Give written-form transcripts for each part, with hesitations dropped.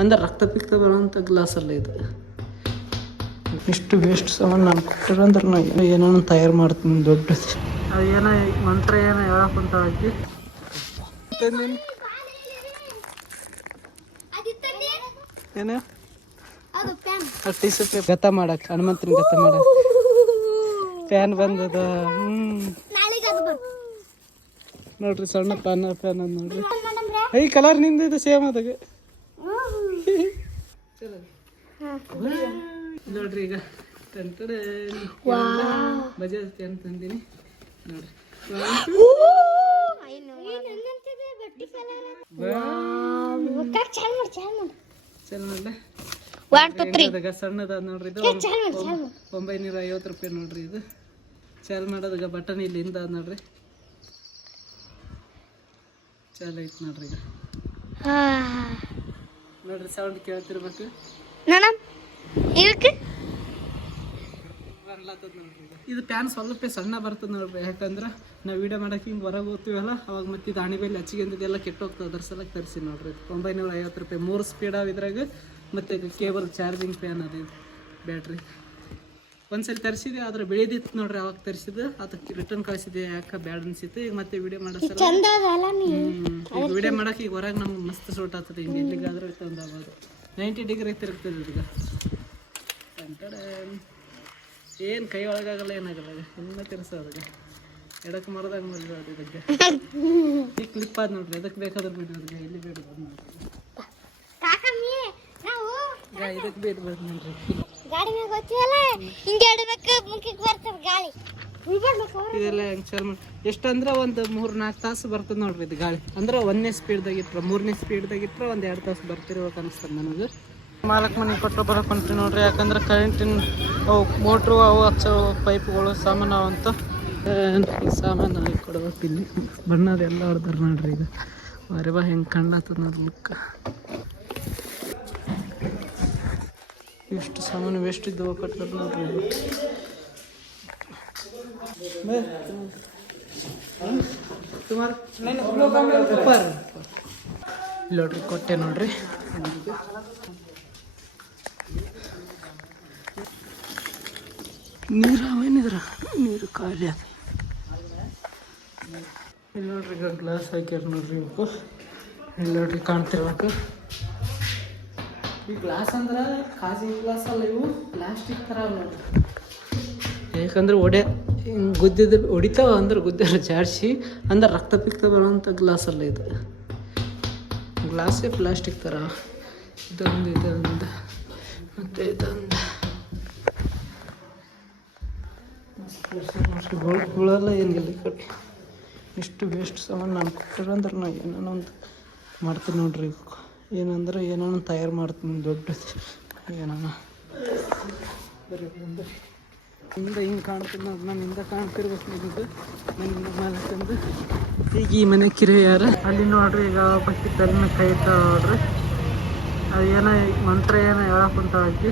ಅಂದ್ರೆ ರಕ್ತ ಪಿಕ್ತ ಬರೋಂಥ ಗ್ಲಾಸ್ ಅಲ್ಲ ಇದು. ಇಷ್ಟು ವೇಸ್ಟ್ ಸಾಮಾನು ನಾನು ಕೊಟ್ಟಿರಂದ್ರೆ ನಾ ಏನೋ ತಯಾರು ಮಾಡ್ತೀನಿ ದೊಡ್ಡದು. ಅದು ಏನೋ ಮಂತ್ರ ಏನೋ ಹೇಳಕ್ ಕುಂತ ಹಾಕಿ ಏನು ಟಿಶ್ಯೂ ಪೇಪರ್ ಗತ ಮಾಡಕ್ ಹನುಮಂತನ ಗತ ಮಾಡಕ್ ಫ್ಯಾನ್ ಬಂದದ. ನೋಡ್ರಿ ಸಣ್ಣ ಫ್ಯಾನ್ ಅದ ನೋಡ್ರಿ. ಈ ಕಲರ್ ನಿಂದ ಸೇಮ್ ಅದಾಗ ನೋಡ್ರಿ. ಈಗ ಬಜಾಜ್ ಅಂತ ತಂದೀನಿ ನೋಡ್ರಿ. ಸಣ್ಣದ ನೋಡ್ರಿ ಇದು 950 ರೂಪಾಯಿ ನೋಡ್ರಿ. ಇದು ಚಾಲ್ ಮಾಡೋದಾಗ ಬಟನ್ ಇಲ್ಲಿಂದ ನೋಡ್ರಿ ಚಾಲ್ ಐತ್ ನೋಡ್ರಿ. ಈಗ ನೋಡ್ರಿ ಸೌಂಡ್ ಕೇಳ್ತಿರ್ಬೇಕು. ಇದು ಪ್ಯಾನ್ ಸ್ವಲ್ಪ ಸಣ್ಣ ಬರ್ತದೆ ನೋಡ್ರಿ. ಯಾಕಂದ್ರೆ ನಾವು ವಿಡಿಯೋ ಮಾಡಕ್ಕೆ ಹಿಂಗೆ ಹೊರಗೆ ಹೋಗ್ತೀವಲ್ಲ ಅವಾಗ ಮತ್ತೆ ಇದು ಅಣಿ ಬೇಲಿ ಹಚ್ಚಿಗೆಂದಿದ್ದೆಲ್ಲ ಕೆಟ್ಟೋಗ್ತದೆ. ಅದ್ರ ಸಲಕ್ಕೆ ತರಿಸಿ ನೋಡ್ರಿ. 950 ರೂಪಾಯಿ 3 ಸ್ಪೀಡ್ ಅವ ಇದ್ರಾಗ. ಮತ್ತು ಕೇಬಲ್ ಚಾರ್ಜಿಂಗ್ ಫ್ಯಾನ್ ಅದು ಇದು ಬ್ಯಾಟ್ರಿ. ಒಂದ್ಸರಿ ತರಿಸಿದೆ ಆದ್ರೆ ಬೆಳೆದಿತ್ತು ನೋಡ್ರಿ. ಅವಾಗ ತರಿಸಿದ್ದು ಅದಕ್ಕೆ ರಿಟರ್ನ್ ಕಳಿಸಿದೆ. ಯಾಕೆ ಬ್ಯಾಡ್ ಅನ್ಸಿತ್ತು. ಈಗ ಮತ್ತೆ ವಿಡಿಯೋ ಮಾಡೋಸಲ ಈಗ ವಿಡಿಯೋ ಮಾಡಕ್ಕೆ ಈಗ ಹೊರಗೆ ನಮ್ಗೆ ಮಸ್ತ್ ಸೂಟ್ ಆಗ್ತದೆ. ಹಿಂಗೆ ಎಲ್ಲಿಗಾದ್ರೂ ತಂದಾಗೋದು 90 ಡಿಗ್ರಿ ತಿರುಗ್ತದೆ ಈಗ. ಏನು ಕೈ ಒಳಗಾಗಲ್ಲ ಏನಾಗಲ್ಲ. ಇನ್ನೂ ತಿರ್ಸೋದಾಗ ಎಡಕ್ಕೆ ಮರದಾಗ ಮರಿಯೋದು. ಇದಕ್ಕೆ ಈ ಕ್ಲಿಪ್ ಆದ ನೋಡ್ರಿ. ಅದಕ್ಕೆ ಬೇಕಾದ್ರೆ ಬಿಡೋದು ಎಲ್ಲಿ ಬೇಡ ಇದಕ್ಕೆ ಬೇಡ್ಬೋದು ನೋಡ್ರಿ. ಇದೆಲ್ಲ ಹೆಂಗೆ ಚಾಲು ಮಾಡಿ ಎಷ್ಟಂದ್ರೆ ಒಂದು 3-4 ತಾಸು ಬರ್ತದೆ ನೋಡ್ರಿ. ಇದು ಗಾಳಿ ಅಂದ್ರೆ 1ನೇ ಸ್ಪೀಡ್ದಾಗ ಇಟ್ರೆ 3ನೇ ಸ್ಪೀಡ್ದಾಗ ಇಟ್ರೆ ಒಂದು 2 ತಾಸು ಬರ್ತಿರ್ಬೇಕು ಅನಿಸ್ತದೆ ನನಗೆ. ಮಾಲಕ್ ಮನೆಗೆ ಕೊಟ್ಟು ಬರೋಕೊಂತೀವಿ ನೋಡ್ರಿ. ಯಾಕಂದ್ರೆ ಕರೆಂಟಿನ ಅವು ಮೋಟ್ರು ಅವು ಹಚ್ಚೋ ಪೈಪ್ಗಳು ಸಾಮಾನು ಅವಂತ ಸಾಮಾನು ಹಾಕಿ ಕೊಡ್ಬೇಕು. ಇಲ್ಲಿ ಬಣ್ಣದೆಲ್ಲ ಹೊಡೆದಾರ ನೋಡ್ರಿ. ಈಗ ಬಾ ಹೆಂಗೆ ಕಣ್ಣಾಗ್ತದೆ ನೋಡ್ರಿ ಲುಕ್ಕ. ಎಷ್ಟು ಸಾಮಾನು ವೇಸ್ಟ್ ಇದ್ದವು ಕಟ್ತಾರೆ ನೋಡ್ರಿ. ನೋಡ್ರಿ ಕೊಟ್ಟೆ ನೋಡ್ರಿ. ನೀರು ನೀರು ಖಾಲಿ ಅದ. ಇಲ್ಲಿ ನೋಡ್ರಿ ಈಗ ಗ್ಲಾಸ್ ಹಾಕ್ಯಾರ ನೋಡ್ರಿ. ಇವಕ್ಕೆ ಇಲ್ಲಿ ನೋಡ್ರಿ ಕಾಣ್ತಿರ್ಬೇಕು. ಈ ಗ್ಲಾಸ್ ಅಂದ್ರೆ ಖಾಸಿ ಗ್ಲಾಸ್ ಅಲ್ಲ, ಇವು ಪ್ಲಾಸ್ಟಿಕ್ ಥರ ನೋಡ್ರಿ. ಯಾಕಂದ್ರೆ ಹಿಂಗೆ ಗುದ್ದಿದ್ರೆ ಹೊಡಿತಾವ ಅಂದ್ರೆ ಗುದ್ದಿದ್ರೆ ಜಾಡ್ಸಿ ಅಂದ್ರೆ ರಕ್ತ ಪಿಕ್ತ ಬರೋಂಥ ಗ್ಲಾಸ್ ಅಲ್ಲ ಇದು. ಗ್ಲಾಸೇ ಪ್ಲಾಸ್ಟಿಕ್ ಥರ. ಇದೊಂದು ಮತ್ತು ಇದೊಂದು ಬೀಳಲ್ಲ ಏನಿಲ್ಲ. ಈ ಕಡೆ ಇಷ್ಟು ವೇಸ್ಟ್ ಸಾಮಾನು ನಾನು ಕೊಟ್ಟಿರಂದ್ರೆ ನಾ ಏನೋ ಒಂದು ಮಾಡ್ತೀನಿ ನೋಡ್ರಿ. ಏನಂದ್ರೆ ಏನೋ ತಯಾರು ಮಾಡ್ತೀನಿ ದೊಡ್ಡದು. ಏನೋ ಬರೀ ಬಂದು ಹಿಂದೆ ಹಿಂಗೆ ಕಾಣ್ತೀನಿ ನೋಡ್ರಿ. ನಾನು ಹಿಂದೆ ಕಾಣ್ತಿರ್ಬೇಕು ನಿಮಗೆ. ನನ್ನ ಮಾಲಕಂದು ಈಗ ಈ ಮನೆ ಕಿರಿ ಯಾರು ಅಲ್ಲಿ ನೋಡ್ರಿ. ಈಗ ಬಸ್ಸಿ ತಲೆನ ಕೈ ಇರ್ತಾವ ನೋಡ್ರಿ. ಅದು ಏನೋ ಮಂತ್ರ ಏನೋ ಹೇಳಕ್ ಕುಂತ ಹಾಕಿ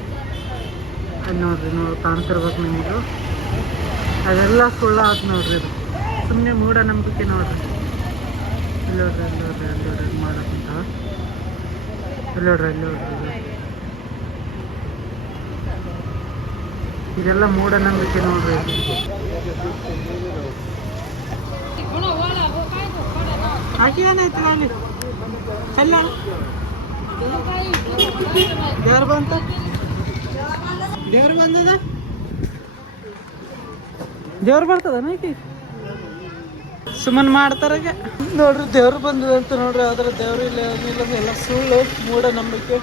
ಅಲ್ಲಿ ನೋಡ್ರಿ. ಕಾಣ್ತಿರ್ಬೇಕು ನಿಮಗೂ. ಅದೆಲ್ಲ ಸುಳ್ಳು ಆಯ್ತು ನೋಡ್ರಿ. ಇದು ಸುಮ್ಮನೆ ಮೂಢನಂಬಿಕೆ ನೋಡ್ರಿ. ಇಲ್ಲಿ ನೋಡ್ರಿ ಅಲ್ಲಿ ಮಾಡಕ್ಕಂತ ಇಲ್ಲಿ ನೋಡ್ರಿ. ಇದೆಲ್ಲ ಮೂಢನಂಬಿಕೆ ನೋಡ್ರಿ. ಹಾಕಿ ಏನಾಯ್ತು ಅಲ್ಲಿ ಅಲ್ಲ ದೇವ್ರು ಬಂತ. ದೇವ್ರು ಬಂದದ. ದೇವ್ರು ಬರ್ತದ ನಾಕಿ ಸುಮ್ಮನೆ ಮಾಡ್ತಾರಾಗ ನೋಡ್ರಿ. ದೇವ್ರು ಬಂದದಂತ ನೋಡ್ರಿ. ಆದ್ರೆ ದೇವ್ರು ಇಲ್ಲ ಎಲ್ಲ ಸುಳ್ಳು ಮೂಢನಂಬಿಕೆ.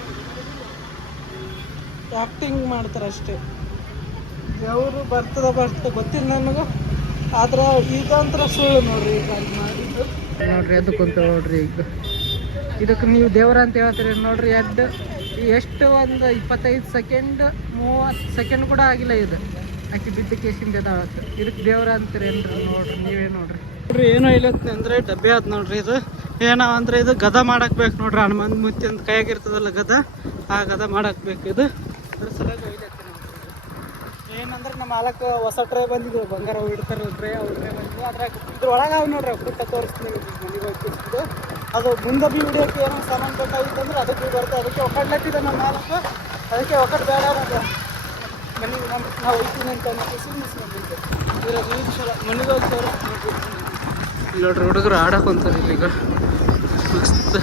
ಆ್ಯಕ್ಟಿಂಗ್ ಮಾಡ್ತಾರೆ ಅಷ್ಟೇ. ದೇವರು ಬರ್ತದ ಗೊತ್ತಿಲ್ಲ ನನಗೆ. ಆದ್ರೆ ಇದಂತ್ರ ಸುಳ್ಳು ನೋಡ್ರಿ. ಈಗ ಅಲ್ಲಿ ಮಾಡಿದ್ದು ನೋಡ್ರಿ. ಅದಕ್ಕಂತ ನೋಡ್ರಿ. ಈಗ ಇದಕ್ಕೆ ನೀವು ದೇವ್ರ ಅಂತ ಹೇಳ್ತೀರಿ ನೋಡ್ರಿ. ಎಷ್ಟು ಒಂದು 25 ಸೆಕೆಂಡ್ 30 ಸೆಕೆಂಡ್ ಕೂಡ ಆಗಿಲ್ಲ ಇದು. ಆಕೆ ಬಿದ್ದ ಕೇಸಿಂದ ಎದಾಳತ್ತು. ಇದಕ್ಕೆ ದೇವ್ರ ಅಂತೀರೇನ್ರಿ? ನೋಡ್ರಿ ನೀವೇ ನೋಡ್ರಿ. ಏನೋ ಇಲ್ಲತ್ತೆ ಅಂದರೆ ಡಬ್ಬೆ ಆದ್ ನೋಡ್ರಿ. ಇದು ಏನೋ ಅಂದರೆ ಇದು ಗದ ಮಾಡಾಕ್ಬೇಕು ನೋಡ್ರಿ. ಹನುಮಾನ್ ಮುತ್ತಿ ಅಂತ ಕೈಯಾಗಿರ್ತದಲ್ಲ ಗದ, ಆ ಗದ ಮಾಡಾಕ್ಬೇಕು. ಇದು ಅದ್ರ ಸಲುವಾಗಿ ಒಯ್ಲತ್ತೆ ನೋಡ್ರಿ. ಏನಂದ್ರೆ ನಮ್ಮ ಮಾಲಕ್ಕೆ ಹೊಸ ಟ್ರೇ ಬಂದಿದ್ವು. ಬಂಗಾರ ಇಡ್ತಾರೆ ಟ್ರೇ. ಅವು ಟ್ರೇ ಬಂದಿದ್ವು. ಅದ್ರಾಗ ಇದ್ರೊಳಗೆ ಅವು ನೋಡ್ರಿ. ಪುಟ್ಟ ತೋರಿಸ್ತೀನಿ ಮನೆಗೆ ಹೋಗ್ತಿದ್ದು. ಅದು ಮುಂದೆ ಬಿ ಹಿಡಿಯೋಕ್ಕೆ ಏನೋ ಸಾಮಾನು ಬೇಕಾಗಿತ್ತು ಅಂದ್ರೆ ಅದಕ್ಕೆ ಬರುತ್ತೆ. ಅದಕ್ಕೆ ಒಕ್ಕಡ್ಲತ್ತಿದೆ ನಮ್ಮ ನಾಲ್ಕು, ಅದಕ್ಕೆ ಒಕ್ಕಟ್ಟು ಬೇಡ ಅನ್ನೋದು ಮನೆಗೆ ನಾವು ಹೋಗ್ತೀನಿ ಅಂತ ಮನೆಗೆ ಹೋಗ್ತಾರೆ. ಇಲ್ಲಿ ನೋಡ್ರಿ ಹುಡುಗರು ಆಡಕ್ಕಂತಾರೆ ಇಲ್ಲಿಗ ಮಸ್ತ್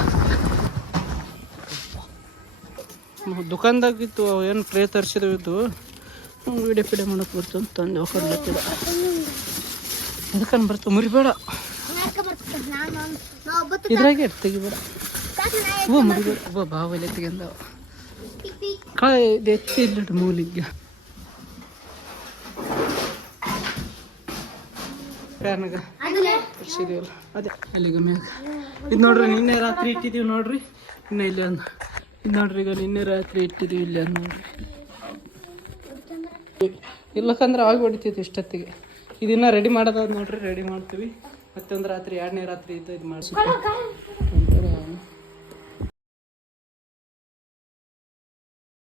ದುಕಾನ್ದಾಗಿತ್ತು. ಏನು ಟ್ರೇ ತರಿಸಿದ್ವಿದ್ದು ವಿಡಿಯೋ ಪಿಡಿಯೋ ಮಾಡಕ್ಕೆ ಬರ್ತು ಅಂತ ತಂದು ಒಕ್ಕಡ್ಲತ್ತಿದ. ಅದಕ್ಕನ್ನು ಬರ್ತು ಮುರಿಬೇಡ, ಇದ್ರಾಗೆ ತೆಗಿಬೇಡ. ಮುರಿಬೇಡ ಬಾವಲ್ಲಿ ತೆಗೆಂದವ ಕಾಳೆ ಎತ್ತಿ ಇಲ್ಲ ಮೂಲಿಗೆ ಫ್ಯಾನ್ಗ ತರಿಸಿದೀವಲ್ಲ ಅದೇ ಅಲ್ಲಿಗ ಮ್ಯಾಗ. ಇದು ನೋಡ್ರಿ ನಿನ್ನೆ ರಾತ್ರಿ ಇಟ್ಟಿದ್ದೀವಿ ನೋಡ್ರಿ. ಇನ್ನು ಇಲ್ಲಿ ಅಂದ ಇದು ನೋಡ್ರಿ, ಈಗ ನಿನ್ನೆ ರಾತ್ರಿ ಇಟ್ಟಿದ್ದೀವಿ ಇಲ್ಲಿ ಅಂದ ನೋಡ್ರಿ. ಇಲ್ಲಕ್ಕಂದ್ರೆ ಆಗಿ ಹೊಡಿತೈತಿ ಇಷ್ಟೊತ್ತಿಗೆ. ಇದನ್ನ ರೆಡಿ ಮಾಡೋದಾದ್ ನೋಡ್ರಿ, ರೆಡಿ ಮಾಡ್ತೀವಿ. ಮತ್ತೊಂದು ರಾತ್ರಿ 2ನೇ ರಾತ್ರಿ ಇದು ಮಾಡಿಸಿ